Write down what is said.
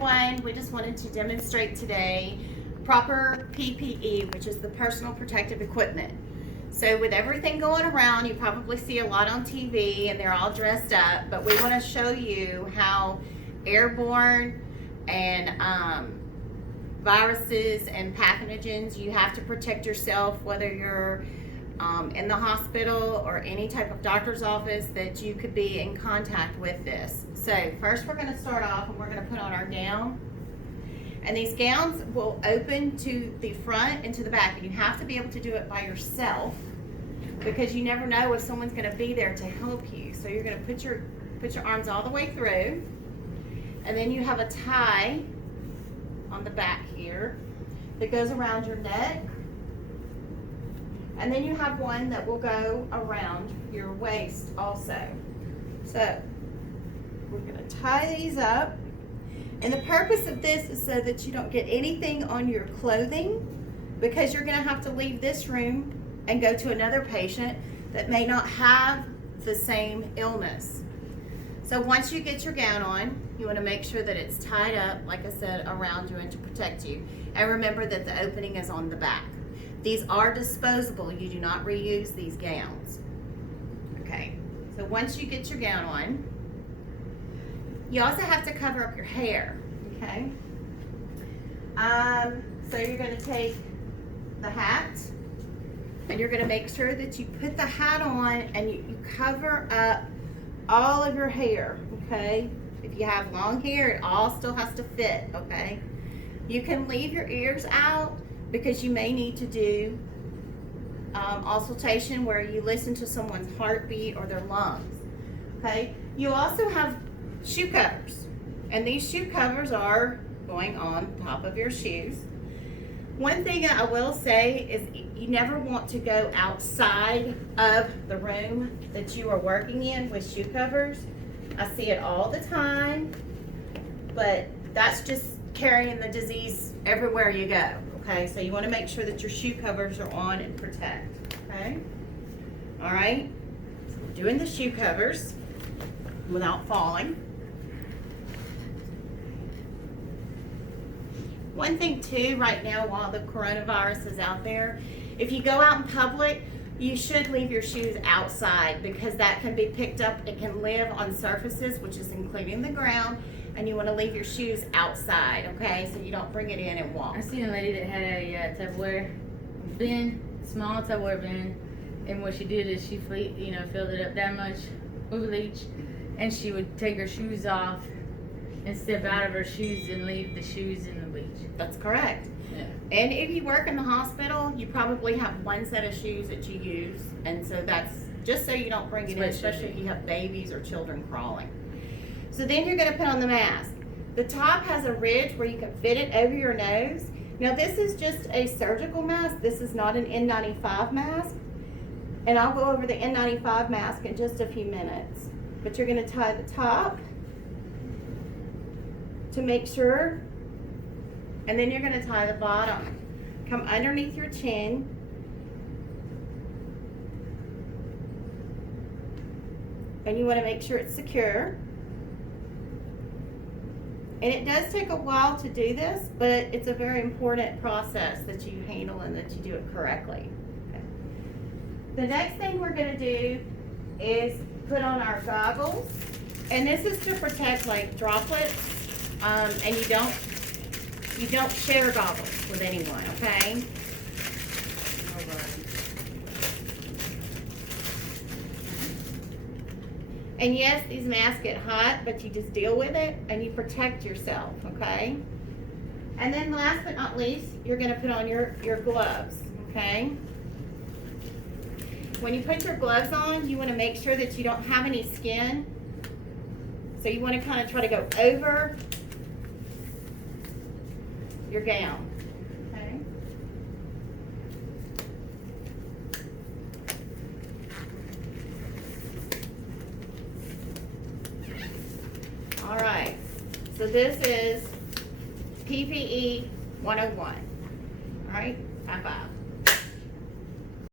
everyone. We just wanted to demonstrate today proper PPE, which is the personal protective equipment. So with everything going around, you probably see a lot on TV and they're all dressed up, but we want to show you how airborne and viruses and pathogens, you have to protect yourself, whether you're in the hospital or any type of doctor's office, that you could be in contact with this. So first we're going to start off and we're going to put on our gown. And these gowns will open to the front and to the back, and you have to be able to do it by yourself because you never know if someone's going to be there to help you. So you're going to put your arms all the way through, and then you have a tie on the back here that goes around your neck, and then you have one that will go around your waist also. So we're going to tie these up, and the purpose of this is so that you don't get anything on your clothing, because you're going to have to leave this room and go to another patient that may not have the same illness. So once you get your gown on, you want to make sure that it's tied up, like I said, around you and to protect you. And remember that the opening is on the back. These are disposable. You do not reuse these gowns. Okay, so once you get your gown on, you also have to cover up your hair, okay? So you're going to take the hat, and you're going to make sure that you put the hat on and you cover up all of your hair, okay? If you have long hair, it all still has to fit, okay? You can leave your ears out because you may need to do auscultation, where you listen to someone's heartbeat or their lungs, okay? You also have shoe covers, and these shoe covers are going on top of your shoes. One thing I will say is you never want to go outside of the room that you are working in with shoe covers. I see it all the time, but that's just carrying the disease everywhere you go, okay? So you want to make sure that your shoe covers are on and protect, okay? All right, so we're doing the shoe covers without falling. One thing too, right now while the coronavirus is out there, if you go out in public, you should leave your shoes outside, because that can be picked up. It can live on surfaces, which is including the ground, and you want to leave your shoes outside, okay? So you don't bring it in and walk. I seen a lady that had a Tupperware bin, small Tupperware bin, and what she did is she filled it up that much with bleach, and she would take her shoes off and step out of her shoes and leave the shoes in the bleach. That's correct. Yeah. And if you work in the hospital, you probably have one set of shoes that you use, and so that's just so you don't bring it in, especially if you have babies or children crawling. So then you're going to put on the mask. The top has a ridge where you can fit it over your nose. Now this is just a surgical mask. This is not an N95 mask, and I'll go over the N95 mask in just a few minutes. But you're going to tie the top to make sure, and then you're going to tie the bottom. Come underneath your chin, and you want to make sure it's secure. And it does take a while to do this, but it's a very important process that you handle and that you do it correctly. Okay. The next thing we're going to do is put on our goggles, and this is to protect like droplets. And you don't share goggles with anyone, okay? And yes, these masks get hot, but you just deal with it and you protect yourself, okay? And then last but not least, you're going to put on your gloves, okay? When you put your gloves on, you want to make sure that you don't have any skin. So you want to kind of try to go over your gown, okay? All right, so this is PPE 101.